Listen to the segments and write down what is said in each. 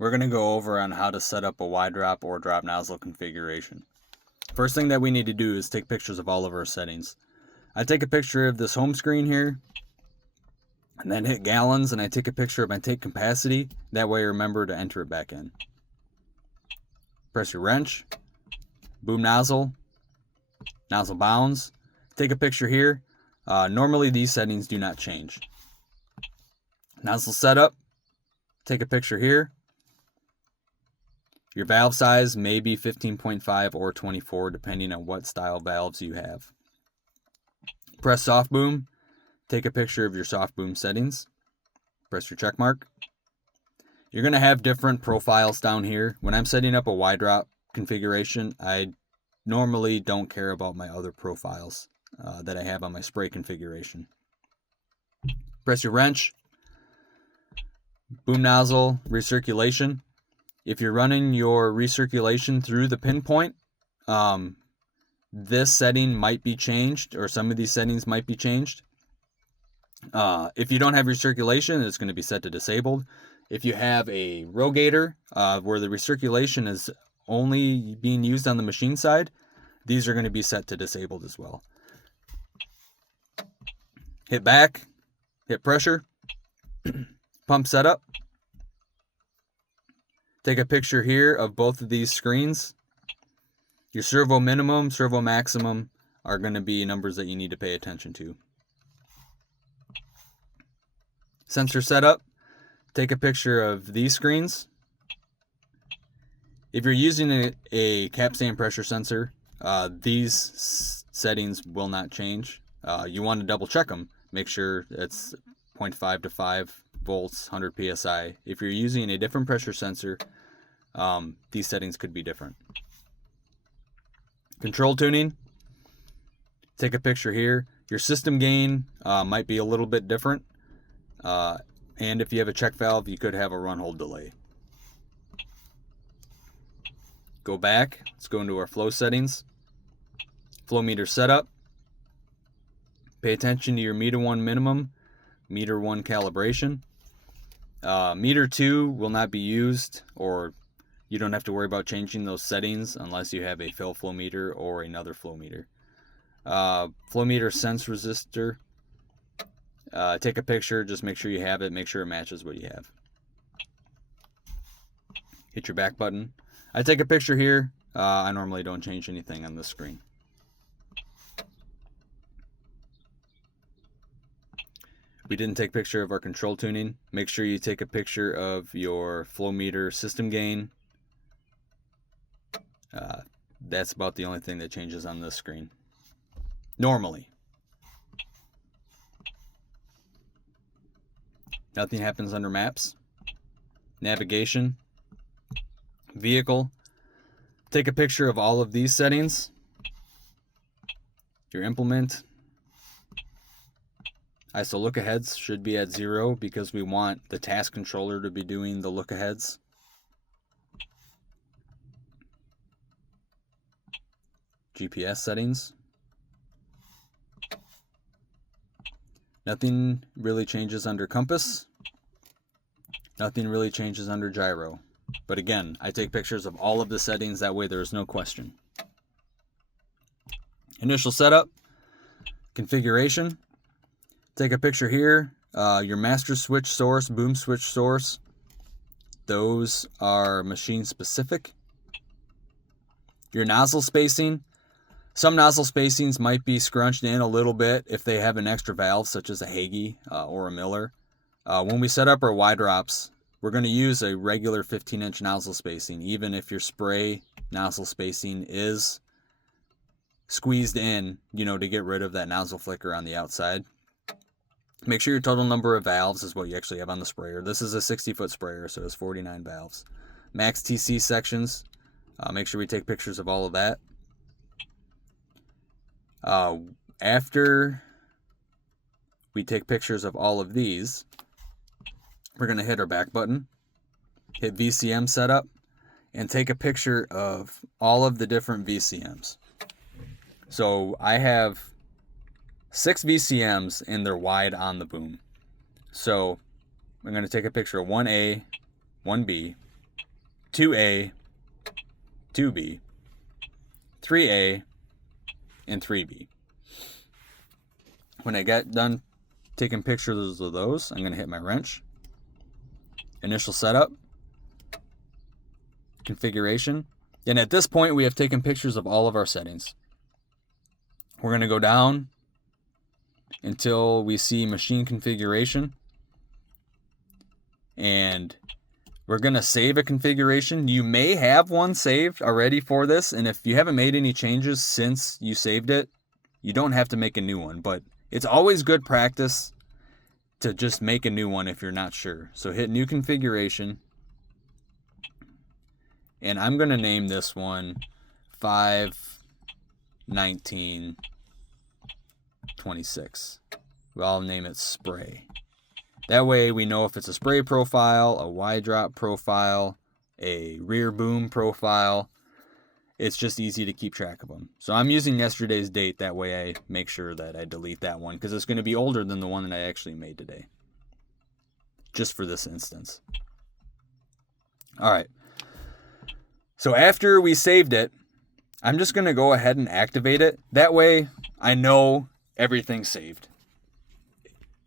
we're going to go over on how to set up a wide drop or drop nozzle configuration. First thing that we need to do is take pictures of all of our settings. I take a picture of this home screen here, and then hit gallons, and I take a picture of my tank capacity. That way I remember to enter it back in. Press your wrench, boom nozzle, nozzle bounds. Take a picture here. Normally these settings do not change. Nozzle setup, take a picture here. Your valve size may be 15.5 or 24 depending on what style valves you have. Press soft boom, take a picture of your soft boom settings. Press your check mark. You're going to have different profiles down here. When I'm setting up a wide drop configuration, I normally don't care about my other profiles that I have on my spray configuration. Press your wrench, boom nozzle, recirculation. If you're running your recirculation through the PinPoint, this setting might be changed, or some of these settings might be changed. If you don't have recirculation, it's going to be set to disabled. If you have a rogator where the recirculation is only being used on the machine side, these are going to be set to disabled as well. Hit back, hit pressure, pump setup. Take a picture here of both of these screens. Your servo minimum, servo maximum are going to be numbers that you need to pay attention to. Sensor setup. Take a picture of these screens. If you're using a capstan pressure sensor, these settings will not change. You want to double check them. Make sure it's 0.5 to 5 volts, 100 psi. If you're using a different pressure sensor, these settings could be different. Control tuning. Take a picture here. Your system gain might be a little bit different. And if you have a check valve, you could have a run hold delay. Go back. Let's go into our flow settings. Flow meter setup. Pay attention to your meter 1 minimum, meter 1 calibration. Meter 2 will not be used, or you don't have to worry about changing those settings unless you have a fill flow meter or another flow meter. Flow meter sense resistor. Take a picture, just make sure you have it, make sure it matches what you have. Hit your back button. I take a picture here. I normally don't change anything on this screen. We didn't take a picture of our control tuning. Make sure you take a picture of your flow meter system gain. That's about the only thing that changes on this screen. Normally. Nothing happens under maps. Navigation. Vehicle. Take a picture of all of these settings. Your implement. ISO look aheads should be at 0 because we want the task controller to be doing the look aheads. GPS settings. Nothing really changes under compass. Nothing really changes under gyro. But again, I take pictures of all of the settings, that way there is no question. Initial setup. Configuration. Take a picture here. Your master switch source, boom switch source. Those are machine specific. Your nozzle spacing. Some nozzle spacings might be scrunched in a little bit if they have an extra valve, such as a Hagee or a Miller. When we set up our wide drops, we're going to use a regular 15-inch nozzle spacing, even if your spray nozzle spacing is squeezed in, to get rid of that nozzle flicker on the outside. Make sure your total number of valves is what you actually have on the sprayer. This is a 60-foot sprayer, so it's 49 valves. Max TC sections. Make sure we take pictures of all of that. After we take pictures of all of these, we're going to hit our back button, hit VCM setup, and take a picture of all of the different VCMs. So I have 6 VCMs and they're wide on the boom. So I'm going to take a picture of 1A, 1B, 2A, 2B, 3A, and 3B. When I get done taking pictures of those, I'm going to hit my wrench. Initial setup. Configuration. And at this point, we have taken pictures of all of our settings. We're going to go down until we see machine configuration. And we're going to save a configuration. You may have one saved already for this. And if you haven't made any changes since you saved it, you don't have to make a new one. But it's always good practice to just make a new one if you're not sure. So hit new configuration. And I'm going to name this one 5/19/26. Well, I'll name it spray. That way we know if it's a spray profile, a Y drop profile, a rear boom profile. It's just easy to keep track of them. So I'm using yesterday's date. That way I make sure that I delete that one because it's going to be older than the one that I actually made today. Just for this instance. All right. So after we saved it, I'm just going to go ahead and activate it. That way I know everything's saved.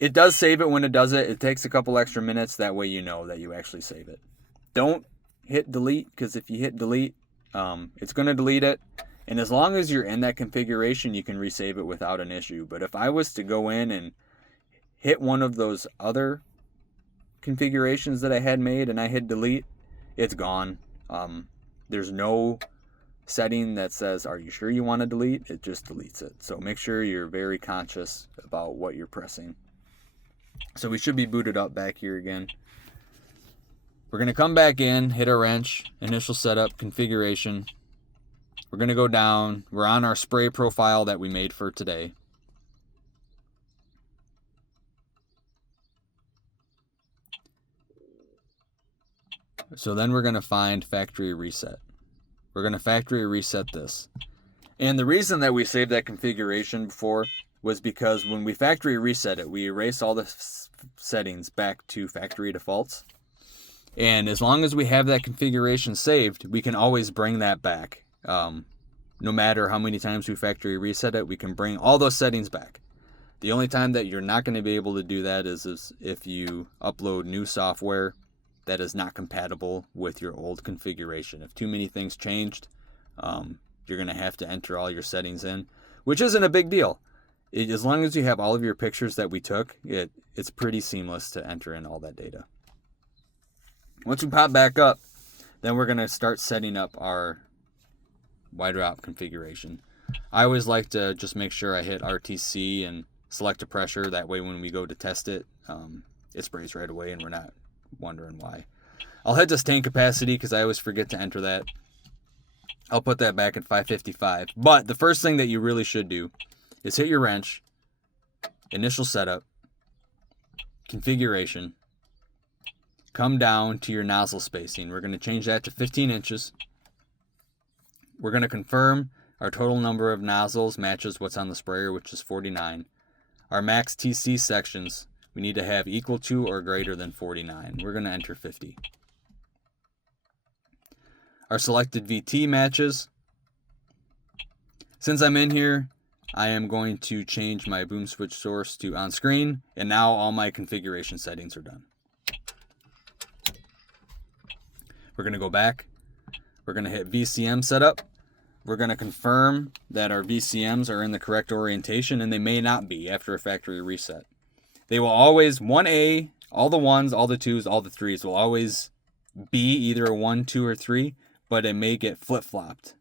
It does save it when it does it. It takes a couple extra minutes. That way you know that you actually save it. Don't hit delete because if you hit delete, it's going to delete it. And as long as you're in that configuration, you can resave it without an issue. But if I was to go in and hit one of those other configurations that I had made and I hit delete, it's gone. There's no setting that says, are you sure you want to delete? It just deletes it. So make sure you're very conscious about what you're pressing. So we should be booted up back here again. We're going to come back in, hit a wrench, initial setup, configuration. We're going to go down. We're on our spray profile that we made for today. So then we're going to find factory reset. We're going to factory reset this. And the reason that we saved that configuration before was because when we factory reset it, we erase all the settings back to factory defaults. And as long as we have that configuration saved, we can always bring that back. No matter how many times we factory reset it, we can bring all those settings back. The only time that you're not going to be able to do that is if you upload new software that is not compatible with your old configuration. If too many things changed, you're going to have to enter all your settings in, which isn't a big deal. As long as you have all of your pictures that we took, it's pretty seamless to enter in all that data. Once we pop back up, then we're going to start setting up our Y drop configuration. I always like to just make sure I hit RTC and select a pressure. That way when we go to test it, it sprays right away and we're not wondering why. I'll hit this tank capacity because I always forget to enter that. I'll put that back at 555. But the first thing that you really should do is hit your wrench, initial setup, configuration, come down to your nozzle spacing. We're going to change that to 15 inches. We're going to confirm our total number of nozzles matches what's on the sprayer, which is 49. Our max TC sections we need to have equal to or greater than 49. We're going to enter 50. Our selected VT matches. Since I'm in here, I am going to change my boom switch source to on screen, and now all my configuration settings are done. We're going to go back. We're going to hit VCM setup. We're going to confirm that our VCMs are in the correct orientation, and they may not be after a factory reset. They will always, 1A, all the 1s, all the 2s, all the 3s will always be either a 1, 2, or 3, but it may get flip-flopped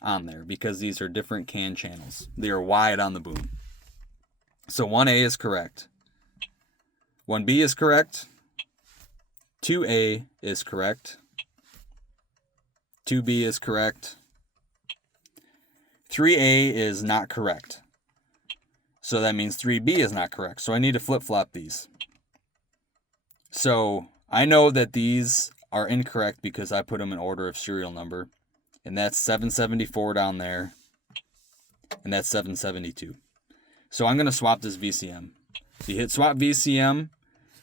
on there because these are different CAN channels. They are wide on the boom. So 1A is correct. 1B is correct. 2A is correct. 2B is correct. 3A is not correct. So that means 3B is not correct. So I need to flip-flop these. So I know that these are incorrect because I put them in order of serial number. And that's 774 down there. And that's 772. So I'm going to swap this VCM. So you hit swap VCM.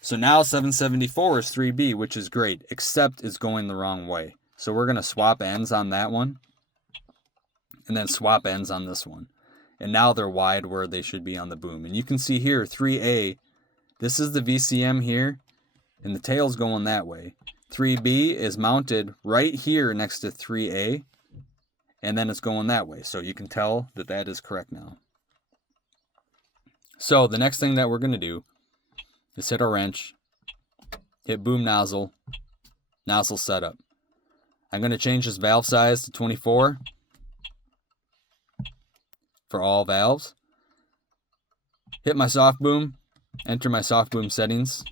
So now 774 is 3B, which is great, except it's going the wrong way. So we're going to swap ends on that one and then swap ends on this one. And now they're wide where they should be on the boom. And you can see here, 3A, this is the VCM here, and the tail's going that way. 3B is mounted right here next to 3A, and then it's going that way. So you can tell that that is correct now. So the next thing that we're going to do is hit a wrench, hit boom nozzle, nozzle setup. I'm going to change this valve size to 24 for all valves. Hit my soft boom, enter my soft boom settings.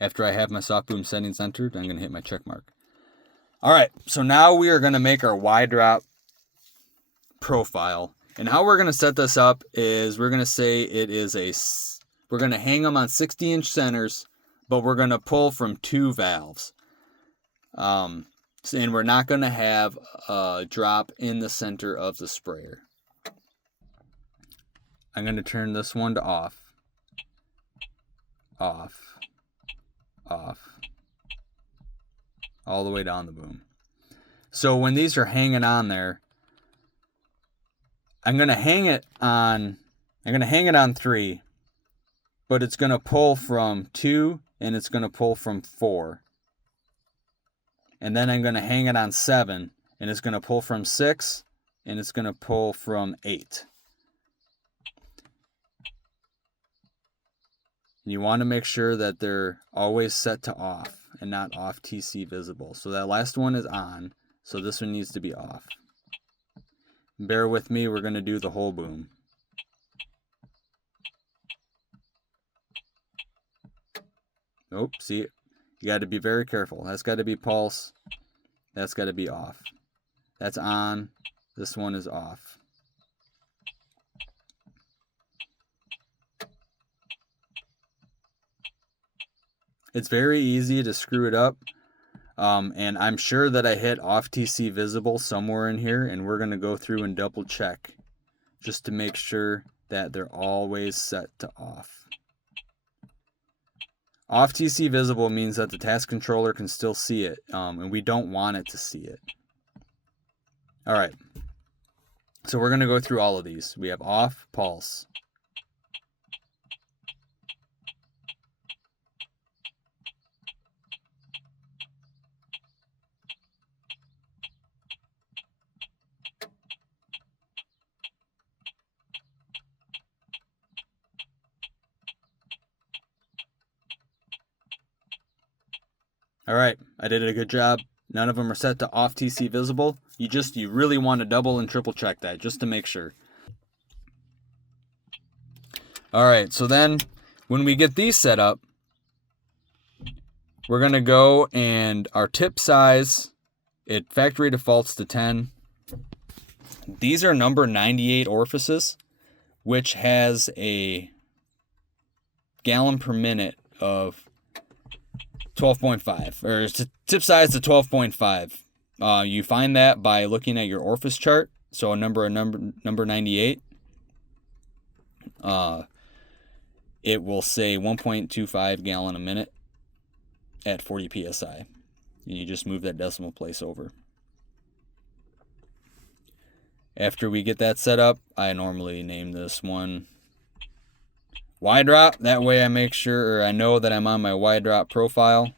After I have my soft boom settings entered, I'm going to hit my check mark. All right, so now we are going to make our wide drop profile. And how we're going to set this up is we're going to say it is we're going to hang them on 60-inch centers, but we're going to pull from 2 valves. And we're not going to have a drop in the center of the sprayer. I'm going to turn this one to off, off, off, all the way down the boom. So when these are hanging on there, I'm going to hang it on 3, but it's going to pull from 2 and it's going to pull from 4. And then I'm going to hang it on 7 and it's going to pull from 6 and it's going to pull from 8. You want to make sure that they're always set to off and not off TC visible. So that last one is on, so this one needs to be off. Bear with me, we're going to do the whole boom. Nope, see, you got to be very careful. That's got to be pulse. That's got to be off. That's on. This one is off. It's very easy to screw it up. And I'm sure that I hit off TC visible somewhere in here, and we're going to go through and double check just to make sure that they're always set to off. Off TC visible means that the task controller can still see it, and we don't want it to see it. All right, so we're going to go through all of these. We have off, pulse. All right, I did a good job. None of them are set to off TC visible. You really want to double and triple check that just to make sure. All right, so then when we get these set up, we're going to go and our tip size, it factory defaults to 10. These are number 98 orifices, which has a gallon per minute of 12.5, or it's a tip size to 12.5. You find that by looking at your orifice chart. So number 98, it will say 1.25 gallon a minute at 40 psi. And you just move that decimal place over. After we get that set up, I normally name this one wide drop. That way I make sure, or I know that I'm on my wide drop profile.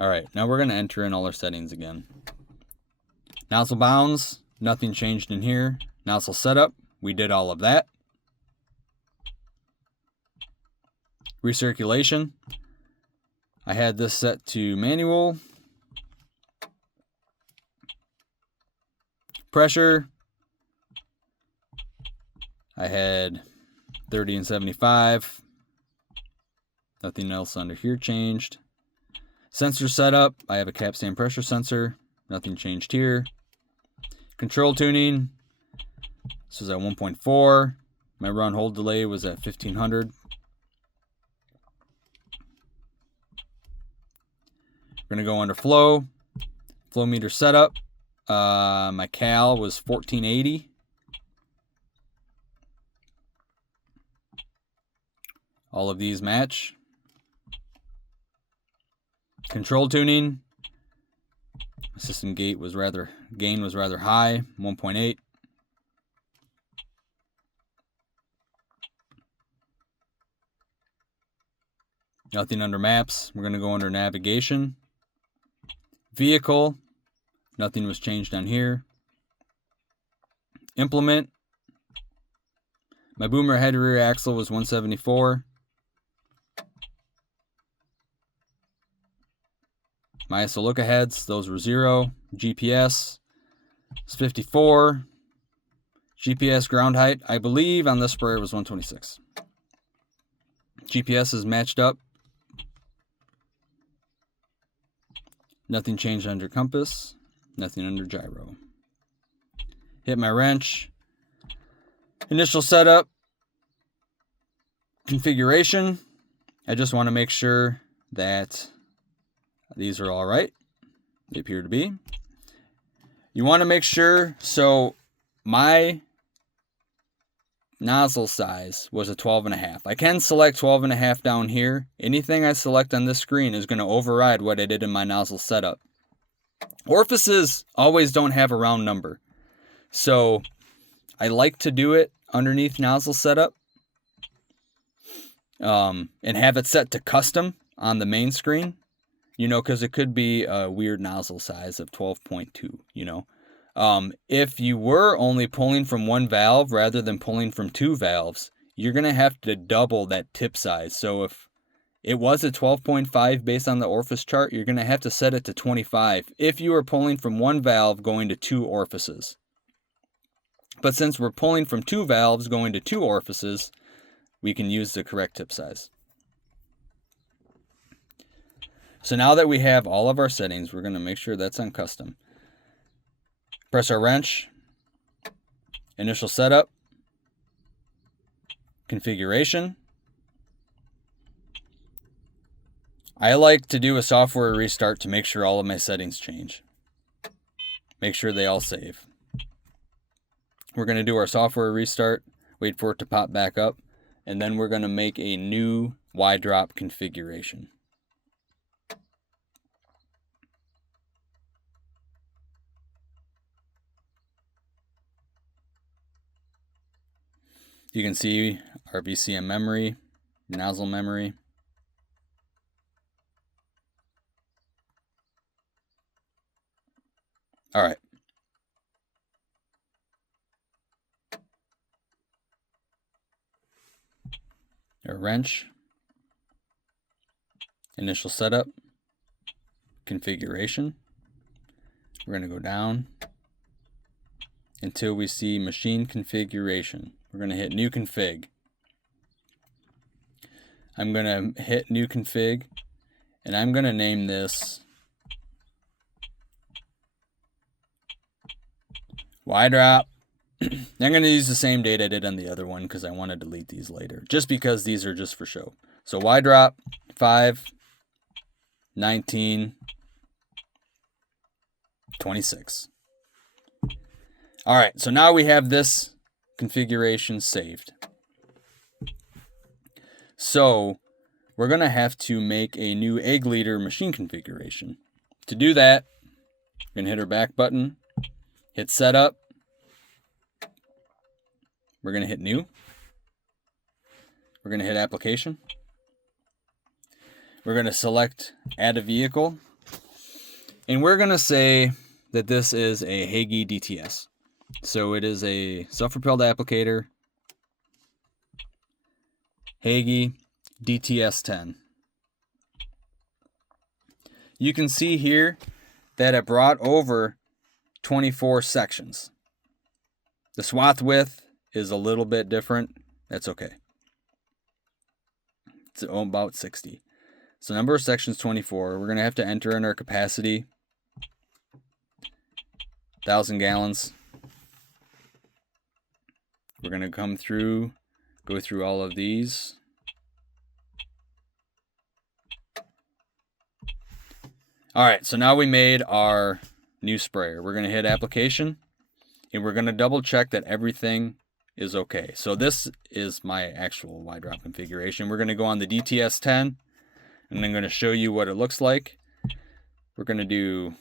All right, now we're going to enter in all our settings again. Nozzle bounds, nothing changed in here. Nozzle setup, we did all of that. Recirculation, I had this set to manual. Pressure, I had 30 and 75. Nothing else under here changed. Sensor setup, I have a capstan pressure sensor. Nothing changed here. Control tuning, this was at 1.4. My run hold delay was at 1500. We're going to go under flow meter setup. My cal was 1480. All of these match. Control tuning. System gain was rather high, 1.8. Nothing under maps. We're going to go under navigation. Vehicle. Nothing was changed on here. Implement. My boomer head rear axle was 174. My ISO look aheads, those were 0. GPS is 54. GPS ground height, I believe on this sprayer was 126. GPS is matched up. Nothing changed under compass. Nothing under gyro. Hit my wrench. Initial setup. Configuration. I just want to make sure that these are all right. They appear to be. You want to make sure, so my nozzle size was a 12.5. I can select 12.5 down here. Anything I select on this screen is going to override what I did in my nozzle setup. Orifices always don't have a round number. So I like to do it underneath nozzle setup and have it set to custom on the main screen. You know, because it could be a weird nozzle size of 12.2, you know. If you were only pulling from one valve rather than pulling from two valves, you're going to have to double that tip size. So if it was a 12.5 based on the orifice chart, you're going to have to set it to 25 if you are pulling from one valve going to two orifices. But since we're pulling from two valves going to two orifices, we can use the correct tip size. So now that we have all of our settings, we're going to make sure that's on custom. Press our wrench. Initial setup. Configuration. I like to do a software restart to make sure all of my settings change. Make sure they all save. We're going to do our software restart, wait for it to pop back up, and then we're going to make a new Y-drop configuration. You can see our VCM memory, nozzle memory. All right. A wrench, initial setup, configuration. We're going to go down until we see machine configuration. We're going to hit new config. I'm going to hit new config, and I'm going to name this Y-drop. I'm going to use the same date I did on the other one because I want to delete these later, just because these are just for show. So Y-drop 5/19/26. All right, so now we have this configuration saved. So we're going to have to make a new egg leader machine configuration. To do that, we're going to hit our back button, hit setup. We're going to hit new. We're going to hit application. We're going to select add a vehicle. And we're going to say that this is a Hagi DTS. So it is a self-propelled applicator, Hagi DTS 10. You can see here that it brought over 24 sections. The swath width is a little bit different. That's okay. It's about 60. So number of sections 24. We're going to have to enter in our capacity. 1,000 gallons. We're going to go through all of these. All right, so now we made our new sprayer. We're going to hit application, and we're going to double check that everything is okay. So this is my actual wide drop configuration. We're going to go on the DTS-10, and I'm going to show you what it looks like. We're going to do,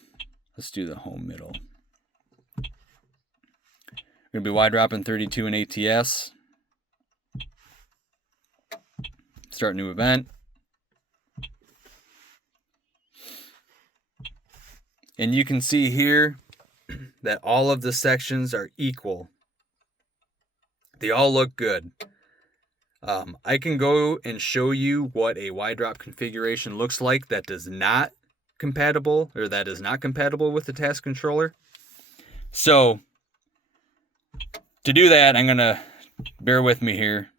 let's do the home middle. We're going to be wide dropping 32 in ATS. Start new event. And you can see here that all of the sections are equal. They all look good. I can go and show you what a wide drop configuration looks like that is not compatible with the task controller. So to do that, I'm going to, bear with me here.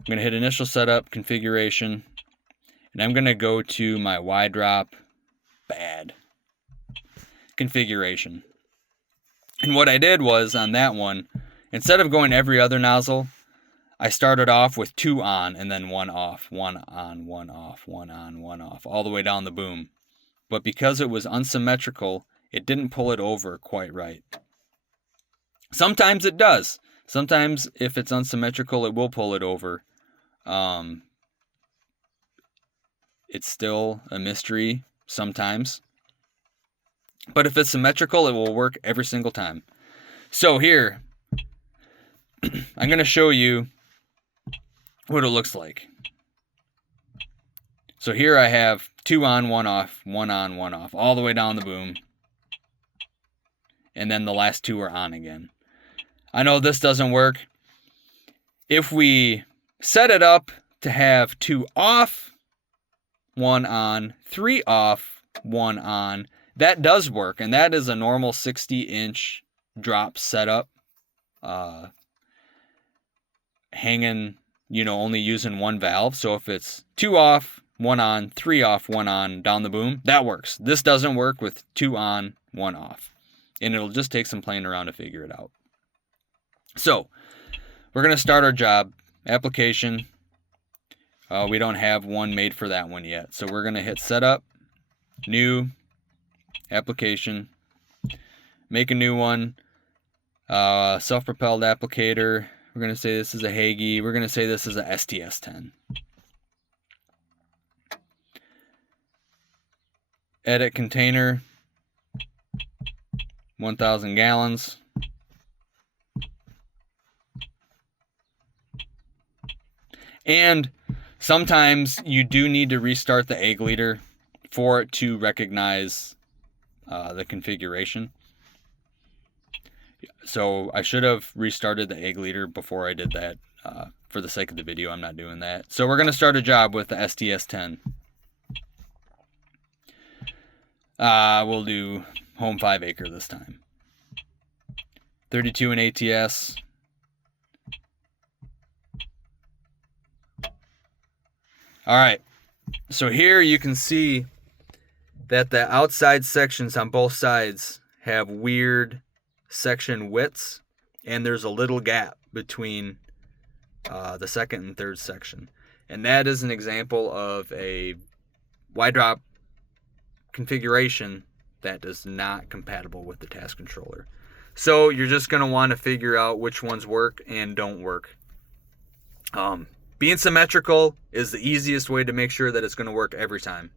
I'm going to hit initial setup configuration, and I'm going to go to my wide drop bad configuration. And what I did was on that one, instead of going every other nozzle, I started off with 2 on and then 1 off, 1 on, 1 off, 1 on, 1 off, all the way down the boom. But because it was unsymmetrical, it didn't pull it over quite right. Sometimes it does. Sometimes if it's unsymmetrical, it will pull it over. It's still a mystery sometimes. But if it's symmetrical, it will work every single time. So here, I'm going to show you what it looks like. So here I have 2 on, 1 off, 1 on, 1 off, all the way down the boom. And then the last 2 are on again. I know this doesn't work. If we set it up to have 2 off, 1 on, 3 off, 1 on, that does work, and that is a normal 60-inch drop setup. Hanging, only using 1 valve. So if it's 2 off, 1 on, 3 off, 1 on, down the boom, that works. This doesn't work with 2 on, 1 off. And it'll just take some playing around to figure it out. So we're going to start our job. Application. We don't have one made for that one yet. So we're going to hit setup, new, application, make a new one, self-propelled applicator. We're going to say this is a Hagee. We're going to say this is a STS-10. Edit container, 1,000 gallons. And sometimes you do need to restart the egg leader for it to recognize the configuration. So I should have restarted the egg leader before I did that. For the sake of the video, I'm not doing that. So we're going to start a job with the STS-10. We'll do home 5 acre this time. 32 in ATS. All right. So here you can see that the outside sections on both sides have weird section widths, and there's a little gap between the second and third section. And that is an example of a wide drop configuration that is not compatible with the task controller. So you're just going to want to figure out which ones work and don't work. Being symmetrical is the easiest way to make sure that it's going to work every time.